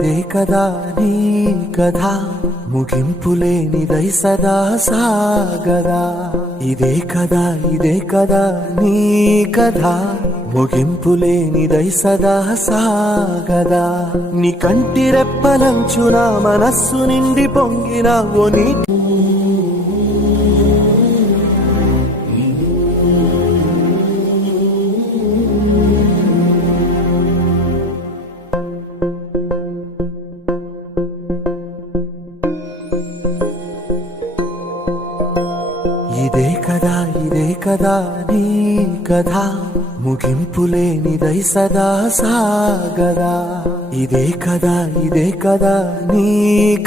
ఇదే కదా నీ కథ ముగింపులేనిదై సదా సాగదా. ఇదే కదా నీ కథ ముగింపులేనిదై సదా సాగదా. నీ కంటి రెప్పలంచున మనస్సు నిండి పొంగిన ఓ నీటి ఇదే కదా నీ కథ ముగింపులేనిదై సదా సాగదా. ఇదే కదా నీ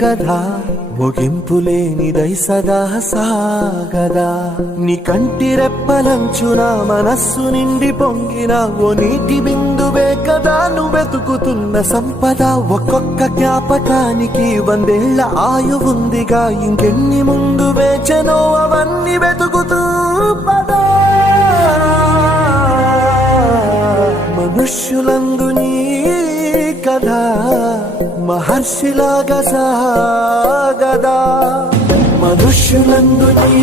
కథ ముగింపులేనిదై సదా సాగదా. నీ కంటి రెప్పలంచున మనస్సు నిండి పొంగిన ఓ నీటి బిందువే కదా నువ్వెతుకుతున్న సంపద. ఒక్కొక్క జ్ఞాపకానికి 100 ఏళ్ల ఆయువుందిగా, ఇంకెన్ని ముందు వేచనో అవన్నీ వెతుకుతూ పదా. మనుష్యులందు నీ కథ మహర్షిలాగా సాగదా. మనుష్యులందు నీ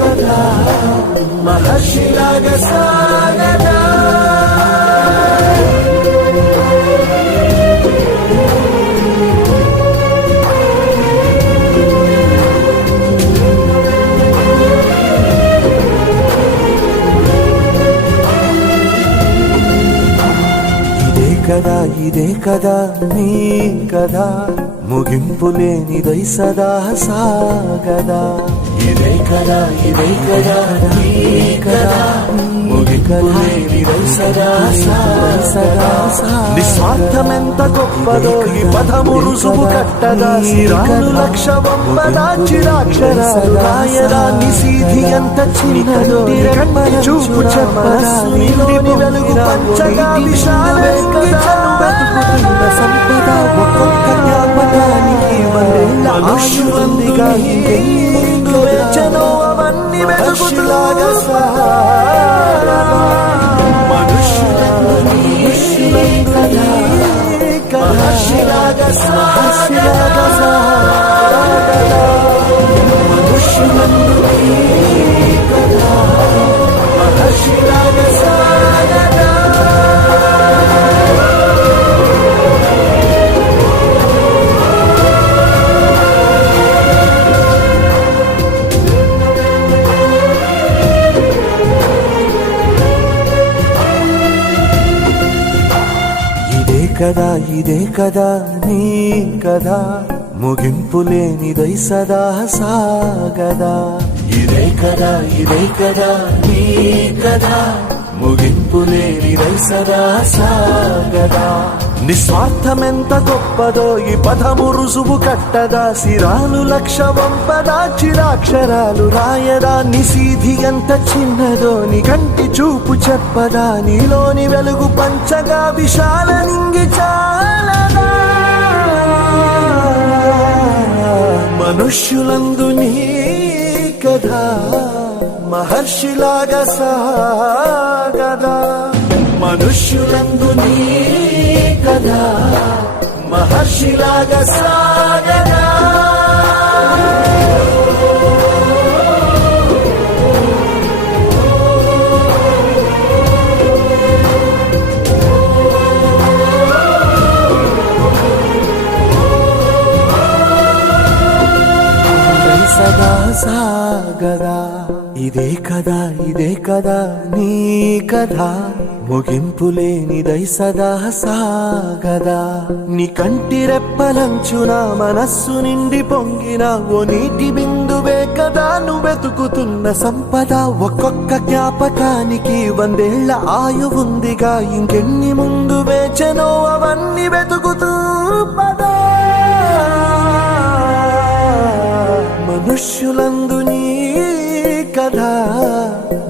కథ మహర్షిలాగా సాగదా. ఇదే కదా నీ కథ ముగింపులేనిదై సదా సాగదా. ఇదే కదా నీ కథ ముగింపులేనిదై సదా సాగదా. నిస్వార్థమెంత గొప్పదో ఈ పదము రుసుము కట్టదా. శ్రీరాను లక్ష వంపదా చిరాక్షరాలు రాయదా. నిశీధి ఎంత చిన్నదో కంటి చూపు చెప్పదా. నీలోని వెలుగు పంచగా విశాలే కదా బతుకుతున్న సంపద. ఒక్కొక్క జ్ఞాపకానికి 100 ఏళ్ల ఆయువుందిగా, ఇంకెందు వేచనో అవన్నీ వెతుకులాగా సాగదా. మనుష్యులందు నీ కథ మహర్షిలాగా సాగదా. మనుష్యులందు నీ కథ మహర్షిలాగా సాగదా. ఇదే కదా నీ కథ ముగింపులేనిదై సదా సాగదా. ఇదే కదా నీ కథ ముగింపులేనిదై సదా సాగదా. నిస్వార్థమెంత గొప్పదో ఈ పదము రుజువు కట్టదా. సిరాలు లక్ష వంపదా చిరాక్షరాలు రాయదా. నిశీధి ఎంత చిన్నదో నీ కంటి చూపు చెప్పదా. నీలోని వెలుగు పంచగా విశాల నింగి చాలదా. మనుష్యులందు నీ కథ మహర్షిలాగా సాగదా. మనుష్యులందు నీ కథ మహర్షిలాగా సాగదా. సదా సాగదా. ఇదే కదా నీ కథ ముగింపులేనిదై సదా సాగదా. నీ కంటి రెప్పలంచున మనస్సు నిండి పొంగిన ఓ నీటి బిందువే కదా నువ్వెతుకుతున్న సంపద. ఒక్కొక్క జ్ఞాపకానికి 100 ఏళ్ల ఆయువుందిగా, ఇంకెన్ని ముందు వేచనో అవన్నీ వెతుకుతూ పదా. మనుష్యులందు నీ కథ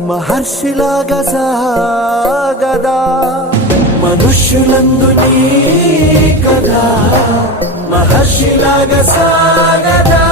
మహర్షిలాగా సాగదా. మనుష్యులందు నీ కథ మహర్షిలాగా సాగదా.